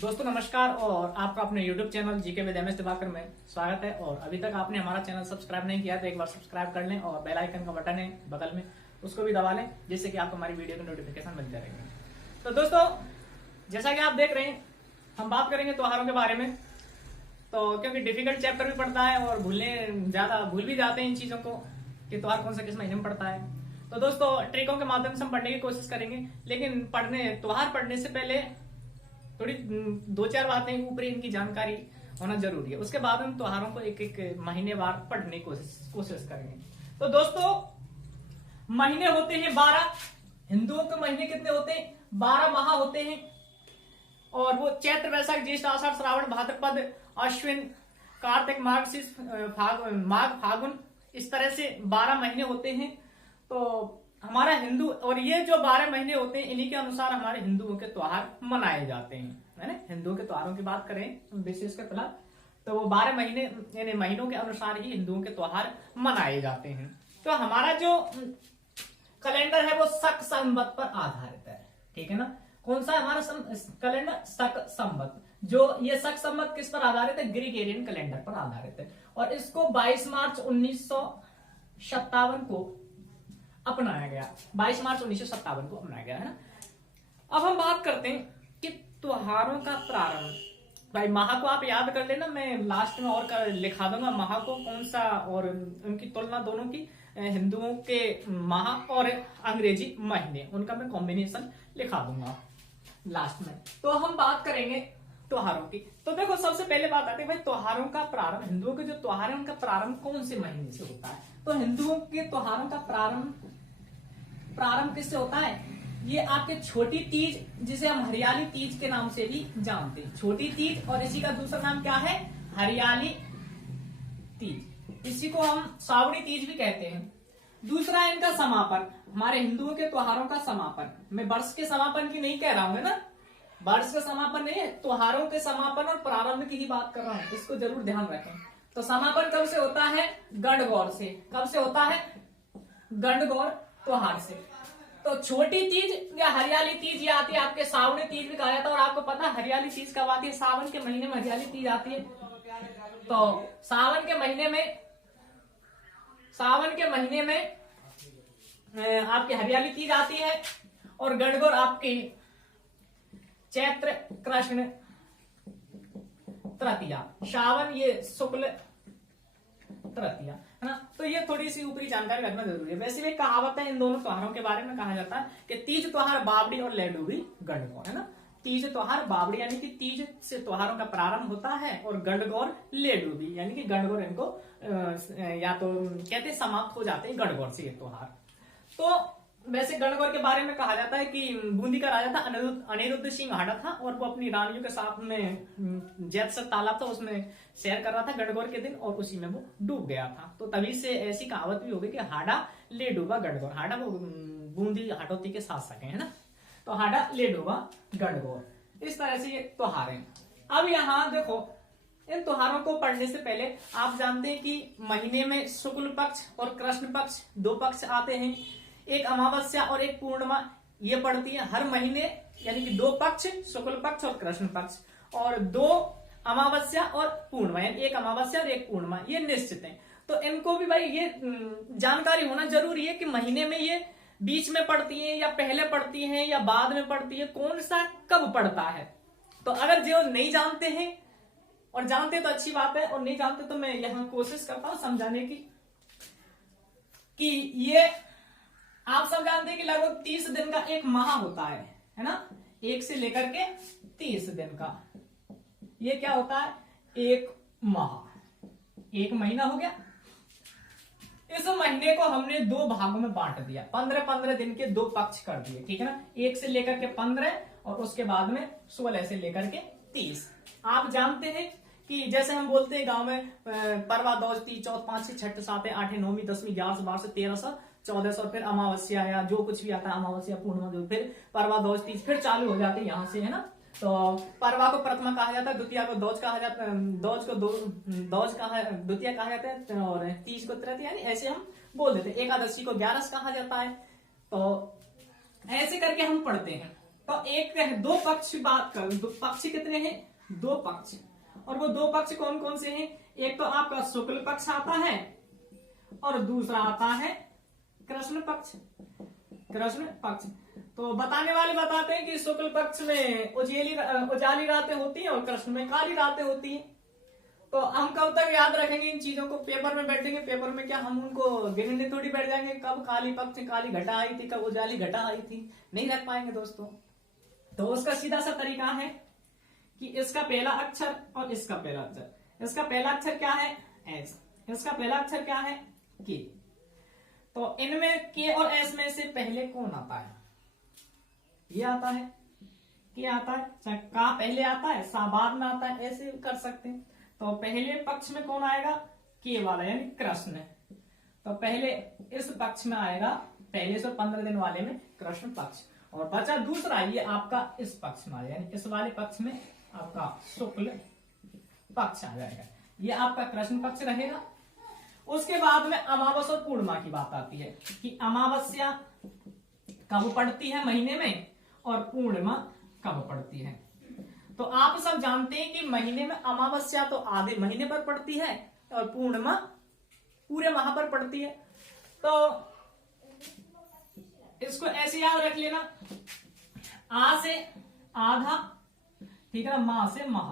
दोस्तों नमस्कार और आपका अपने YouTube channel GK with MS Diwakar में स्वागत है। और अभी तक आपने हमारा चैनल सब्सक्राइब नहीं किया तो एक बार सब्सक्राइब कर लें और बेल आइकन का बटन है बगल में उसको भी दबा लें, जिससे कि आपको हमारी वीडियो की नोटिफिकेशन मिलते रहेंगे। तो दोस्तों जैसा कि आप देख रहे हैं, हम बात करेंगे त्योहारों के बारे में। तो क्योंकि डिफिकल्ट चैप्टर भी पड़ता है और भूल भी जाते हैं इन चीजों को कि त्योहार कौन सा किस महीने में पड़ता है। तो दोस्तों ट्रिकों के माध्यम से हम पढ़ने की कोशिश करेंगे, लेकिन त्योहार पढ़ने से पहले थोड़ी दो चार बातें ऊपरी इनकी जानकारी होना जरूरी है। उसके बाद हम त्योहारों को एक एक महीने वार पढ़ने की कोशिश करेंगे। तो दोस्तों महीने होते हैं 12। हिंदुओं के महीने कितने होते हैं? 12 माह होते हैं। और वो चैत्र वैशाख ज्येष्ठ आषाढ़ श्रावण भाद्रपद अश्विन कार्तिक माघ फागुन, इस तरह से 12 महीने होते हैं। तो हमारा हिंदू और ये जो 12 महीने होते हैं इन्हीं के अनुसार हमारे हिंदुओं के त्योहार मनाए जाते हैं, है ना। हिंदुओं के त्योहारों की बात करें विशेषकर फिलहाल तो वो 12 महीने यानी महीनों के अनुसार ही हिंदुओं के त्योहार मनाए जाते हैं। तो हमारा जो कैलेंडर है वो शक संवत पर आधारित है, ठीक है ना। कौन सा हमारा कैलेंडर? शक संवत। जो ये शक संवत किस पर आधारित है? ग्रीगोरियन कैलेंडर पर आधारित है। और इसको 22 मार्च 1957 को अपनाया गया। 22 मार्च 1957 को अपनाया गया है ना। अब हम बात करते हैं कि त्योहारों का प्रारंभ। भाई माह को आप याद कर लेना, मैं लास्ट में और लिखा दूंगा माह को कौन सा, और उनकी तुलना दोनों की, हिंदुओं के माह और अंग्रेजी महीने, उनका मैं कॉम्बिनेशन लिखा दूंगा लास्ट में। तो हम बात करेंगे त्योहारों की। तो देखो सबसे पहले बात आती है भाई त्योहारों का प्रारंभ। हिंदुओं के जो त्योहार है उनका प्रारंभ कौन से महीने से होता है? तो हिंदुओं के त्योहारों का प्रारंभ किससे होता है? ये आपके छोटी तीज, जिसे हम हरियाली तीज के नाम से भी जानते हैं। छोटी तीज, और इसी का दूसरा नाम क्या है? हरियाली तीज। इसी को हम श्रावणी तीज भी कहते हैं। दूसरा है इनका समापन। हमारे हिंदुओं के त्योहारों का समापन, मैं वर्ष के समापन की नहीं कह रहा हूं, है ना। वर्ष का समापन नहीं है, त्योहारों के समापन और प्रारंभ की ही बात कर रहा हूं, इसको जरूर ध्यान रखें। तो समापन कब से होता है? गणगौर से। कब से होता है? गणगौर त्योहार से। तो छोटी तीज या हरियाली तीज ये आती है आपके श्रावणी तीज भी कहा जाता है। और आपको पता है हरियाली तीज कब आती है? सावन के महीने में हरियाली तीज आती है। तो सावन के महीने में आपकी हरियाली तीज आती है। और गणगौर आपकी चैत्र कृष्ण तृतीया, श्रावण ये शुक्ल तृतीया, है ना। तो ये थोड़ी सी ऊपरी जानकारी रखना जरूरी है। वैसे भी कहावत है इन दोनों त्योहारों के बारे में, कहा जाता है कि तीज त्योहार बावड़ी और लेडूबी गणगौर, है ना। तीज त्योहार बावड़ी यानी कि तीज से त्योहारों का प्रारंभ होता है, और गणगौर लेडूबी यानी कि गणगौर इनको या तो कहते समाप्त हो जाते हैं गणगौर से ये त्योहार। तो वैसे गणगौर के बारे में कहा जाता है कि बूंदी का राजा था अनिरुद्ध सिंह हाड़ा था, और वो अपनी रानियों के साथ में जैतसर तालाब था उसमें सैर कर रहा था गणगौर के दिन, और उसी में वो डूब गया था। तो तभी से ऐसी कहावत भी हो गई कि हाड़ा ले डूबा गणगौर। हाड़ा वो बूंदी हाटोती के साथ है ना। तो हाड़ा ले डूबा गणगौर, इस तरह से ये त्योहार है। अब यहाँ देखो इन त्योहारों को पढ़ने से पहले आप जानते हैं कि महीने में शुक्ल पक्ष और कृष्ण पक्ष दो पक्ष आते हैं। एक अमावस्या और एक पूर्णिमा ये पड़ती है हर महीने, यानी कि दो पक्ष, शुक्ल पक्ष और कृष्ण पक्ष, और दो अमावस्या और पूर्णिमा, यानी एक अमावस्या और एक पूर्णिमा, ये निश्चित है। तो इनको भी भाई ये जानकारी होना जरूरी है कि महीने में ये बीच में पड़ती है या पहले पड़ती है या बाद में पड़ती है, कौन सा कब पड़ता है। तो अगर जो नहीं जानते हैं और जानते तो अच्छी बात है, और नहीं जानते तो मैं यहाँ कोशिश करता हूं समझाने की कि ये आप सब जानते हैं कि लगभग 30 दिन का एक माह होता है ना। 1 से लेकर के 30 दिन का ये क्या होता है? एक माह, एक महीना हो गया। इस महीने को हमने दो भागों में बांट दिया, 15-15 दिन के दो पक्ष कर दिए, ठीक है ना। 1 से लेकर के 15 और उसके बाद में 16 से लेकर के 30। आप जानते हैं कि जैसे हम बोलते हैं गांव में परवा दौज तीज चौथ 5 6 7 8 9 10 11 12 13 1400, फिर अमावस्या या जो कुछ भी आता है अमावस्या पूर्णिमा जो, फिर परवा दौज तीज फिर चालू हो जाते हैं यहाँ से, है ना। तो परवा को प्रथमा कहा जाता है, द्वितीया को दौज कहा जाता है, द्वितीया कहा जाता है, और तीज को तृतीया, यानी ऐसे हम बोल देते हैं। एकादशी को 11 कहा जाता है। तो ऐसे करके हम पढ़ते हैं। तो एक दो पक्ष बात कर, दो पक्ष कितने हैं? दो पक्ष। और वो दो पक्ष कौन कौन से हैं? एक तो आपका शुक्ल पक्ष आता है और दूसरा आता है कृष्ण पक्ष। कृष्ण पक्ष तो बताने वाले बताते हैं कि शुक्ल पक्ष में उजाली रातें होती हैं और कृष्ण में काली रातें होती हैं। तो हम कब तक याद रखेंगे इन चीजों को? पेपर में बैठेंगे, पेपर में क्या हम उनको गिनने थोड़ी बैठ जाएंगे कब काली पक्ष काली घटा आई थी, कब उजाली घटा आई थी? नहीं रख पाएंगे दोस्तों। तो उसका सीधा सा तरीका है कि इसका पहला अक्षर और इसका पहला अक्षर, इसका पहला अक्षर क्या है? एस, इसका पहला अक्षर क्या है? के। तो इनमें के और एस में से पहले कौन आता है? ये आता है, के आता है, चाहे का पहले आता है सा बाद में आता है, ऐसे कर सकते हैं। तो पहले पक्ष में कौन आएगा? के वाला यानी कृष्ण। तो पहले इस पक्ष में आएगा, पहले से 15 दिन वाले में कृष्ण पक्ष, और बचा दूसरा ये आपका इस पक्ष में आ जाएगा, यानी इस वाले पक्ष में आपका शुक्ल पक्ष आ जाएगा। ये आपका कृष्ण पक्ष रहेगा। उसके बाद में अमावस्या और पूर्णिमा की बात आती है कि अमावस्या कब पड़ती है महीने में और पूर्णिमा कब पड़ती है। तो आप सब जानते हैं कि महीने में अमावस्या तो आधे महीने पर पड़ती है और पूर्णिमा पूरे माह पर पड़ती है। तो इसको ऐसे याद रख लेना, आ से आधा, ठीक है ना, माह से माह,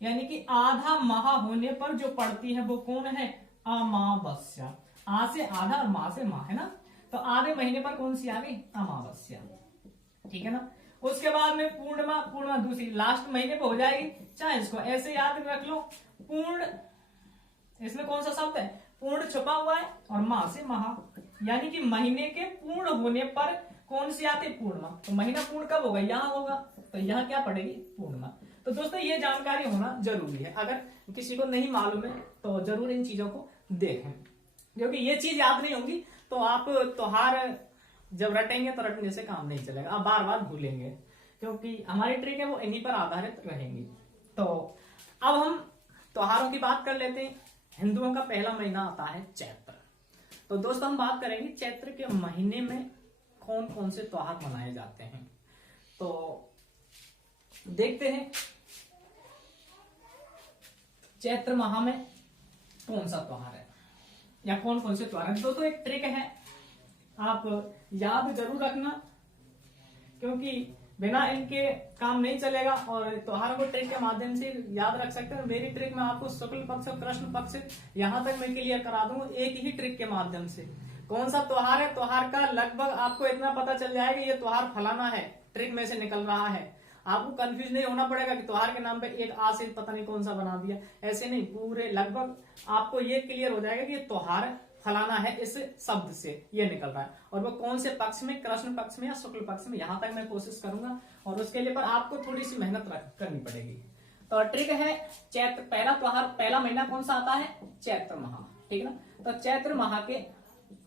यानी कि आधा माह होने पर जो पड़ती है वो कौन है? अमावस्या। आ से आधा और माह से माह है ना, तो आधे महीने पर कौन सी आ गई? अमावस्या, ठीक है ना। उसके बाद में पूर्णिमा, पूर्णिमा दूसरी लास्ट महीने पे हो जाएगी, चाहे इसको ऐसे याद रख लो। पूर्ण, इसमें कौन सा शब्द है? पूर्ण छुपा हुआ है, और माह से माह, यानी कि महीने के पूर्ण होने पर कौन सी आती? पूर्णिमा। तो महीना पूर्ण कब होगा? यहाँ होगा, तो यहाँ क्या पड़ेगी? पूर्णिमा। तो दोस्तों ये जानकारी होना जरूरी है, अगर किसी को नहीं मालूम है तो जरूर इन चीजों को देखें, क्योंकि ये चीज याद नहीं होगी तो आप त्योहार जब रटेंगे तो रटने से काम नहीं चलेगा, आप बार बार भूलेंगे, क्योंकि हमारी ट्रिक है वो इन्हीं पर आधारित रहेंगी। तो अब हम त्योहारों की बात कर लेते हैं। हिंदुओं का पहला महीना आता है चैत्र। तो दोस्तों हम बात करेंगे चैत्र के महीने में कौन कौन से त्योहार मनाए जाते हैं। तो देखते हैं चैत्र माह में कौन सा त्योहार है या कौन कौन से त्योहार है। दोस्तों एक ट्रिक है, आप याद जरूर रखना, क्योंकि बिना इनके काम नहीं चलेगा, और त्योहारों को ट्रिक के माध्यम से याद रख सकते हैं। मेरी ट्रिक में आपको शुक्ल पक्ष और कृष्ण पक्ष यहां तक मैं क्लियर करा दूंगा एक ही ट्रिक के माध्यम से। कौन सा त्योहार है, त्योहार का लगभग आपको इतना पता चल जाएगा ये त्योहार फलाना है, ट्रिक में से निकल रहा है। आपको कंफ्यूज नहीं होना पड़ेगा कि त्योहार के नाम पे एक आ से पता नहीं कौन सा बना दिया, ऐसे नहीं, पूरे लगभग आपको ये क्लियर हो जाएगा कि ये त्योहार फलाना है, इस शब्द से ये निकल रहा है, और वो कौन से पक्ष में, कृष्ण पक्ष में या शुक्ल पक्ष में, यहां तक मैं कोशिश करूंगा, और उसके लिए पर आपको थोड़ी सी मेहनत करनी पड़ेगी। तो ट्रिक है चैत्र, पहला त्योहार, पहला महीना कौन सा आता है? चैत्र माह, ठीक है ना। तो चैत्र माह के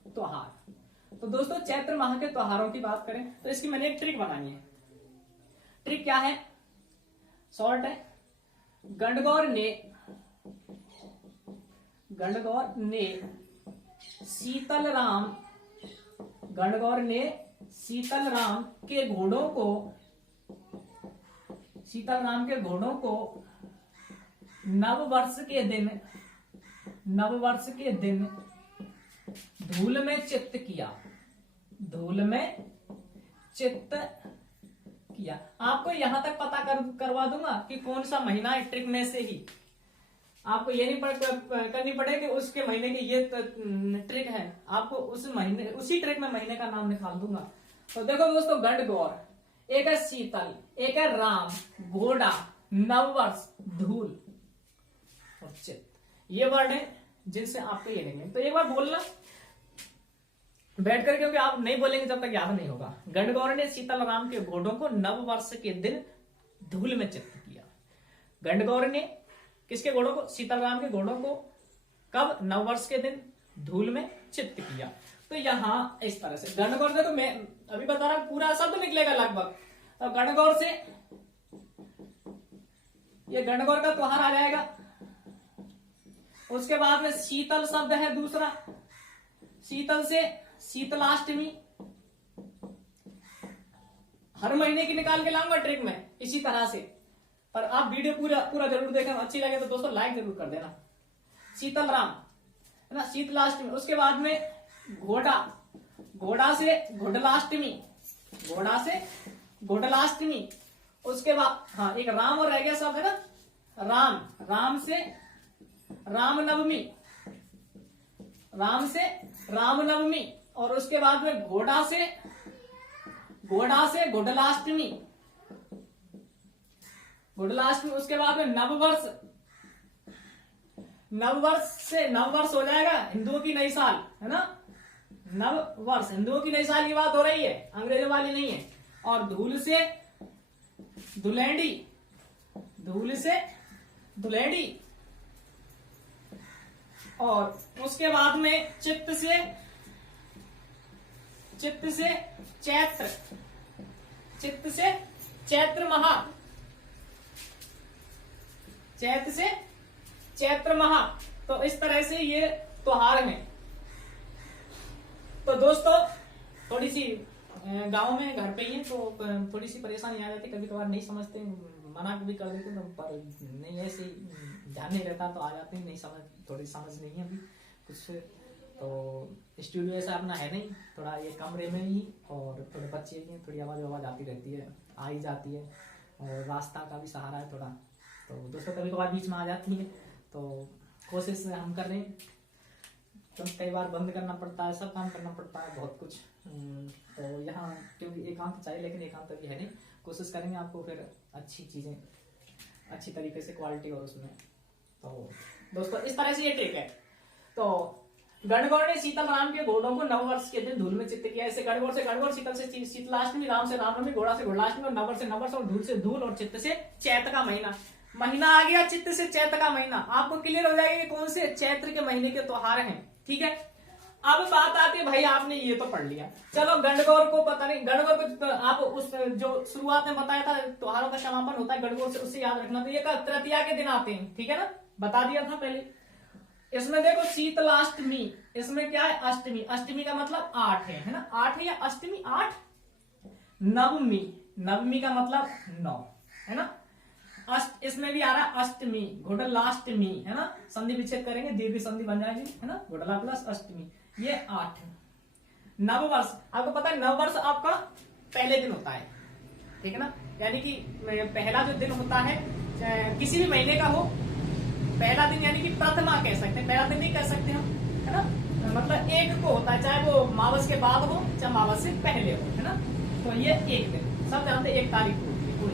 त्योहार, तो दोस्तों चैत्र माह के त्योहारों की बात करें तो इसकी मैंने एक ट्रिक बनानी है। ट्रिक क्या है? शॉर्ट है, गणगौर ने शीतल राम, गणगौर ने शीतल राम के घोड़ों को नव वर्ष के दिन धूल में चित्त किया। आपको यहां तक पता करवा दूंगा कि कौन सा महीना है, ट्रिक में से ही। आपको ये नहीं करनी पड़ेगी कि उसके महीने की ये ट्रिक है, आपको उसी ट्रिक में महीने का नाम निकाल दूंगा। तो देखो दोस्तों, गणगौर, एक है शीतल, एक है राम, घोड़ा, नववर्ष, धूल और चित्त, ये वर्ड है जिनसे आपको ये नहीं है। तो एक बार बोलना बैठ कर, क्योंकि आप नहीं बोलेंगे जब तक याद नहीं होगा। गणगौर ने शीतल राम के घोड़ों को नव वर्ष के दिन धूल में चित्त किया। गणगौर ने किसके घोड़ों को? शीतल राम के घोड़ों को कब? नव वर्ष के दिन धूल में चित्त किया। तो यहां इस तरह से गणगौर से, तो मैं अभी बता रहा हूं पूरा शब्द निकलेगा लगभग। तो गणगौर से ये गणगौर का त्योहार आ जाएगा। उसके बाद में शीतल शब्द है दूसरा, शीतल से शीतलाष्टमी, हर महीने की निकाल के लाऊंगा ट्रिक में इसी तरह से। पर आप वीडियो पूरा पूरा जरूर देखें, अच्छी लगे तो दोस्तों लाइक जरूर कर देना। शीतल राम है ना, शीतलाष्टमी। उसके बाद में घोड़ा, घोड़ा से घोड़लाष्टमी, घोड़ा से घोड़लाष्टमी। उसके बाद हाँ एक राम और रह गया सब है ना, राम, राम से रामनवमी, राम से रामनवमी। और उसके बाद में घोड़ा से घोड़लाष्टमी, घोड़लाष्टमी। उसके बाद में नववर्ष, नववर्ष से नववर्ष हो जाएगा हिंदुओं की नई साल है ना, नववर्ष हिंदुओं की नई साल की बात हो रही है, अंग्रेजों वाली नहीं है। और धूल से धुलेंडी, धूल से धुलेंडी। और उसके बाद में चित्त से चैत्र, चित्त से चैत्र महा, चैत्र से चैत्र महा। तो इस तरह से ये त्योहार हैं। तो दोस्तों थोड़ी सी गांव में घर पे ही है तो थोड़ी सी परेशानी आ जाती, कभी कभार नहीं समझते, मना भी कर देते तो, पर नहीं ऐसे ध्यान नहीं रहता तो आ जाते हैं, नहीं समझ, थोड़ी समझ नहीं है अभी कुछ। तो स्टूडियो ऐसा अपना है नहीं, थोड़ा ये कमरे में ही, और थोड़े बच्चे भी हैं, थोड़ी आवाज आती रहती है, आ ही जाती है, और रास्ता का भी सहारा है थोड़ा। तो दोस्तों कभी कभार बीच में आ जाती है, तो कोशिश हम कर रहे हैं। तो कई बार बंद करना पड़ता है, सब काम करना पड़ता है, बहुत कुछ। तो यहाँ क्योंकि एकांत चाहिए, लेकिन एकांत अभी है नहीं, कोशिश करेंगे आपको फिर अच्छी चीजें अच्छी तरीके से क्वालिटी और उसमें। तो दोस्तों इस तरह से ये ट्रिक है। तो गणगौर ने शीतल राम के घोड़ों को नववर्ष के दिन धूल में चित्त किया। ऐसे गणगौर से गणगौर, शीतल से शीतलाष्टमी, राम से रामनवमी, घोड़ा से घोड़ाष्टमी, और नववर्ष से नववर्ष, और धूल से धूल, और चित्त से चैत्र का महीना। महीना आ गया चित्त से चैत्र का महीना, आपको क्लियर हो जाएगा कि कौन से चैत्र के महीने के त्योहार हैं। ठीक है, अब बात आती है भाई आपने ये तो पढ़ लिया, चलो गणगौर को पता नहीं, गणगौर को आप उस जो शुरुआत में बताया था त्योहारों का समापन होता है गणगौर से, उससे याद रखना। तो ये तृतीया के दिन आते हैं, ठीक है ना, बता दिया था पहले। इसमें देखो शीतलाष्टमी, इसमें क्या है, अष्टमी, अष्टमी का मतलब 8 है ना, 8 है या अष्टमी 8। नवमी, नवमी का मतलब 9 है ना। अष्ट इसमें भी आ रहा है अष्टमी, घोड़लाष्टमी है ना, संधि विच्छेद करेंगे दीर्घ संधि बन जाएगी है ना, घोड़ला प्लस अष्टमी, ये 8। नववर्ष, आपको पता है नववर्ष आपका पहले दिन होता है, ठीक है ना, यानी कि पहला जो दिन होता है किसी भी महीने का हो, पहला दिन यानी कि प्रथमा कह सकते हैं, पहला दिन नहीं कह सकते हम है ना, मतलब एक को होता है, चाहे वो मावस के बाद हो चाहे मावस से पहले हो है ना। तो ये एक दिन सब जानते 1 तारीख को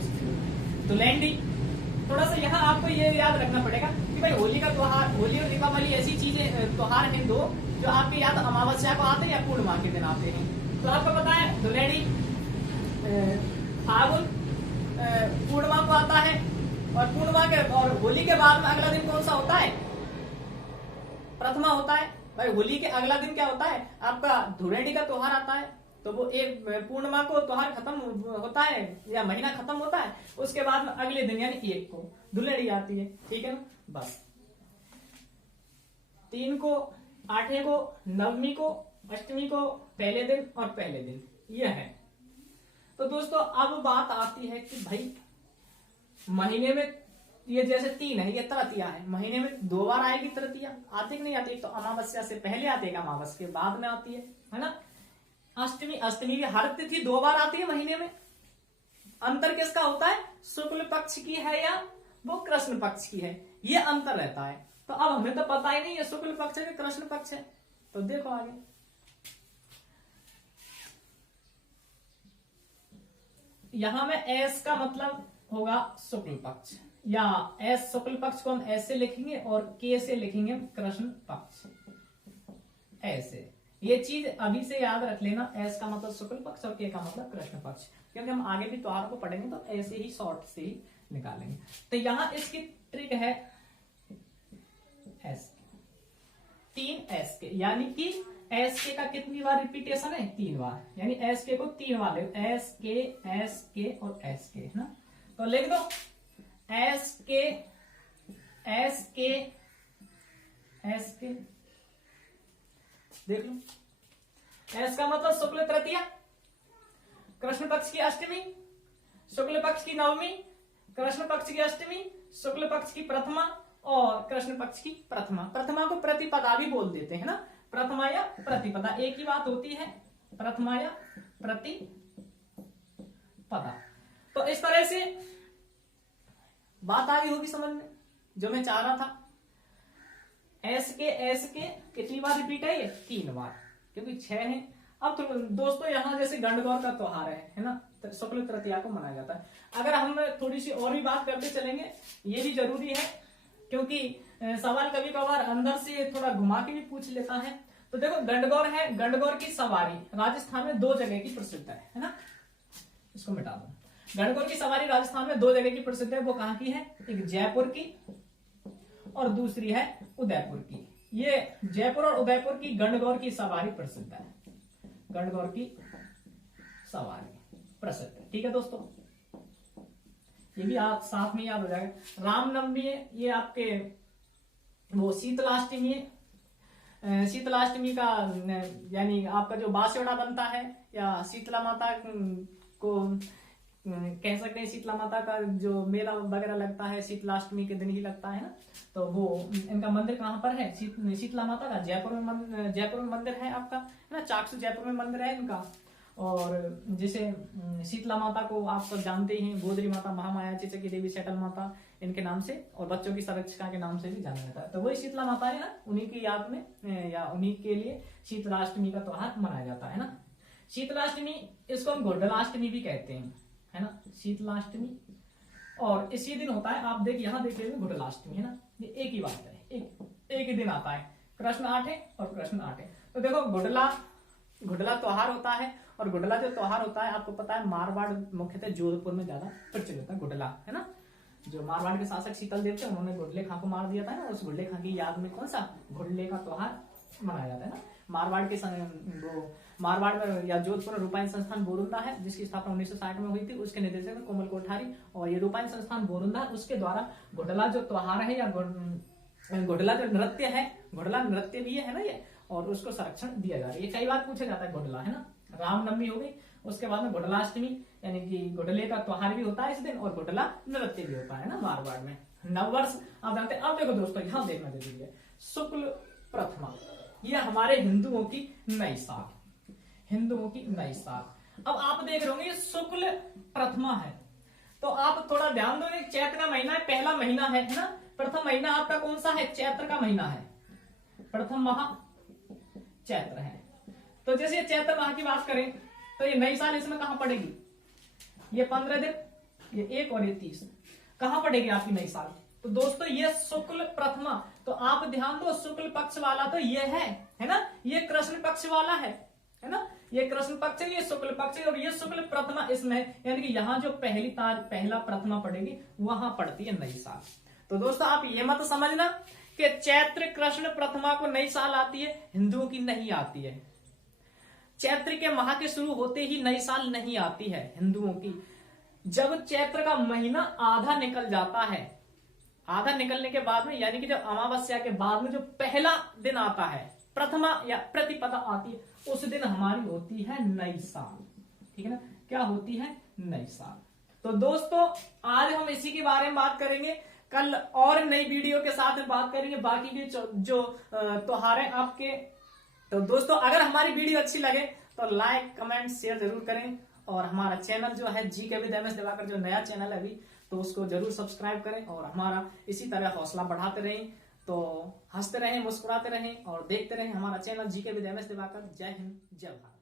धुलेंडी। थोड़ा सा यहाँ आपको ये याद रखना पड़ेगा कि भाई होली का त्योहार, होली और दीपावली ऐसी चीजें त्योहार हैं दो जो आपके या तो अमावस्या को आते हैं या पूर्णिमा के दिन आते हैं। तो आपको पता है धुलेंडी फागुन पूर्णिमा को आता है, और पूर्णिमा के और होली के बाद में अगला दिन कौन सा होता है, प्रथमा होता है। भाई होली के अगला दिन क्या होता है आपका धुलेंडी का त्योहार आता है, तो वो एक पूर्णिमा को त्योहार खत्म होता है या महीना खत्म होता है, उसके बाद में अगले दिन यानी 1 को धुलेंडी आती है, ठीक है ना। बस 3 को, 8 को, नवमी को, अष्टमी को पहले दिन और पहले दिन, ये है। तो दोस्तों अब बात आती है कि भाई महीने में ये जैसे 3 है, ये तृतीया है, महीने में 2 बार आएगी तृतीया, आती कि नहीं आती, तो अमावस्या से पहले आती है, अमावस्या के बाद में आती है ना। अष्टमी, अष्टमी की हर तिथि 2 बार आती है महीने में, अंतर किसका होता है, शुक्ल पक्ष की है या वो कृष्ण पक्ष की है, ये अंतर रहता है। तो अब हमें तो पता ही नहीं है शुक्ल पक्ष है कि कृष्ण पक्ष है, तो देखो आगे यहां में एस का मतलब होगा शुक्ल पक्ष, या एस शुक्ल पक्ष को हम ऐसे लिखेंगे और के से लिखेंगे कृष्ण पक्ष, ऐसे। ये चीज अभी से याद रख लेना, एस का मतलब शुक्ल पक्ष और के का मतलब कृष्ण पक्ष, क्योंकि हम आगे भी त्योहारों को पढ़ेंगे तो ऐसे ही शॉर्ट से ही निकालेंगे। तो यहां इसकी ट्रिक है एस, 3 एस के, यानी कि एस के का कितनी बार रिपीटेशन है, 3 बार, यानी एस के को 3 बार ले, एस के और एस के है ना। तो लिख दो एस के एस के एस के, देख लो एस का मतलब शुक्ल तृतीया, कृष्ण पक्ष की अष्टमी, शुक्ल पक्ष की नवमी, कृष्ण पक्ष की अष्टमी, शुक्ल पक्ष की प्रथमा और कृष्ण पक्ष की प्रथमा। प्रथमा को प्रतिपदा भी बोल देते हैं ना, प्रथमा या प्रतिपदा एक ही बात होती है, प्रथमा या प्रतिपदा। तो इस तरह से बात आ गई होगी समझ में, जो मैं चाह रहा था। एस के कितनी बार रिपीट है ये? 3 बार, क्योंकि 6 है। अब तो दोस्तों यहाँ जैसे गणगौर का त्योहार है ना, तो शुक्ल तृतीया को मनाया जाता है। अगर हम थोड़ी सी और भी बात करते चलेंगे, ये भी जरूरी है, क्योंकि सवाल कभी कभार अंदर से थोड़ा घुमा के भी पूछ लेता है। तो देखो गणगौर है, गणगौर की सवारी राजस्थान में 2 जगह की प्रसिद्ध है ना, इसको मिटा दो। गणगौर की सवारी राजस्थान में 2 जगह की प्रसिद्ध है। वो कहाँ की है? एक जयपुर की और दूसरी है उदयपुर की। ये जयपुर और उदयपुर की गणगौर की सवारी प्रसिद्ध है, गणगौर की सवारी प्रसिद्ध है। ठीक है दोस्तों, ये भी आप साथ में याद हो जाएगा। रामनवमी है, ये आपके वो शीतलाष्टमी है। शीतलाष्टमी का यानी आपका जो बांसुड़ा बनता है, या शीतला माता को कह सकते हैं, शीतला माता का जो मेला वगैरह लगता है शीतलाष्टमी के दिन ही लगता है ना। तो वो इनका मंदिर कहाँ पर है? शीतला माता का जयपुर में मंदिर है आपका, है ना। चाकसू जयपुर में मंदिर है इनका। और जैसे शीतला माता को आप सब जानते हैं, गोदरी माता, महामाया, चिचकी देवी, शैटल माता, इनके नाम से और बच्चों की संरक्षिका के नाम से भी जाना जाता है। तो वही शीतला माता है ना, उन्हीं की याद में या उन्हीं के लिए शीतलाष्टमी का त्योहार मनाया जाता है ना। शीतलाष्टमी, इसको हम घोटलाष्टमी भी कहते हैं, है ना, शीतलाष्टमी। और इसी दिन होता है, आप यहाँ देख लीजिए घोटलाष्टमी, है ना। ये एक ही बात है, एक ही दिन आता है। कृष्ण 8 है और कृष्ण 8 है। तो देखो घोटला त्योहार होता है, और घोटला जो त्योहार होता है आपको पता है मारवाड़ मुख्यतः जोधपुर में ज्यादा प्रचलित है घोटला, है ना। जो मारवाड़ के शासक शीतल देव थे, उन्होंने घोटले खां को मार दिया था ना, उस घोटले खां की याद में कौन सा घोटले का त्योहार मनाया जाता है ना। मारवाड़ में या जोधपुर में रूपायन संस्थान बोरुंदा है, जिसकी स्थापना 1960 में हुई थी। उसके निदेशक कोमल कोठारी, और ये रूपायन संस्थान बोरुंदा, उसके द्वारा घोटला जो त्योहार है या घोटला जो नृत्य है, घोटला नृत्य भी है ना ये, और उसको संरक्षण दिया जा रहा है। ये कई बार पूछा जाता है घोटला, है ना। रामनवमी हो गई, उसके बाद में घोटलाष्टमी, यानी कि घोटले का त्योहार भी होता है इस दिन, और घोटला नृत्य भी होता है ना मारवाड़ में। नववर्ष आप जानते हैं। अब देखो दोस्तों, यहाँ देखना जरूरी है, शुक्ल प्रथमा, ये हमारे हिंदुओं की नई साल, हिंदुओं की नई साल। अब आप देख रहे होंगे शुक्ल प्रथमा है, तो आप थोड़ा ध्यान दो, चैत्र का महीना है, पहला महीना है ना। प्रथम महीना आपका कौन सा है? चैत्र का महीना है, प्रथम माह चैत्र है। तो जैसे चैत्र माह की बात करें तो ये नई साल इसमें कहां पड़ेगी? ये 15 दिन, ये 1 और ये 30, कहां पड़ेगी आपकी नई साल? तो दोस्तों ये शुक्ल प्रथमा, तो आप ध्यान दो, शुक्ल पक्ष वाला तो ये है ना, ये कृष्ण पक्ष वाला है ना, ये कृष्ण पक्ष है, ये शुक्ल पक्ष है, और ये शुक्ल प्रथमा इसमें, यानी कि यहाँ जो पहला प्रथमा पड़ेगी वहां पड़ती है नई साल। तो दोस्तों आप ये मत समझना कि चैत्र कृष्ण प्रथमा को नई साल आती है, हिंदुओं की नहीं आती है। चैत्र के माह के शुरू होते ही नई साल नहीं आती है हिंदुओं की। जब चैत्र का महीना आधा निकल जाता है, आधा निकलने के बाद में, यानी कि जब अमावस्या के बाद में जो पहला दिन आता है, प्रथमा या प्रतिपदा आती है, उस दिन हमारी होती है नई साल। ठीक है ना, क्या होती है? नई साल। तो दोस्तों आज हम इसी के बारे में बात करेंगे, कल और नई वीडियो के साथ में बात करेंगे बाकी भी जो त्योहार है आपके। तो दोस्तों अगर हमारी वीडियो अच्छी लगे तो लाइक कमेंट शेयर जरूर करें, और हमारा चैनल जो है जीके विद MS दिवाकर, जो नया चैनल है अभी, तो उसको जरूर सब्सक्राइब करें, और हमारा इसी तरह हौसला बढ़ाते रहें। तो हंसते रहें, मुस्कुराते रहें और देखते रहें हमारा channel GK with MS Diwakar. जय हिंद, जय भारत।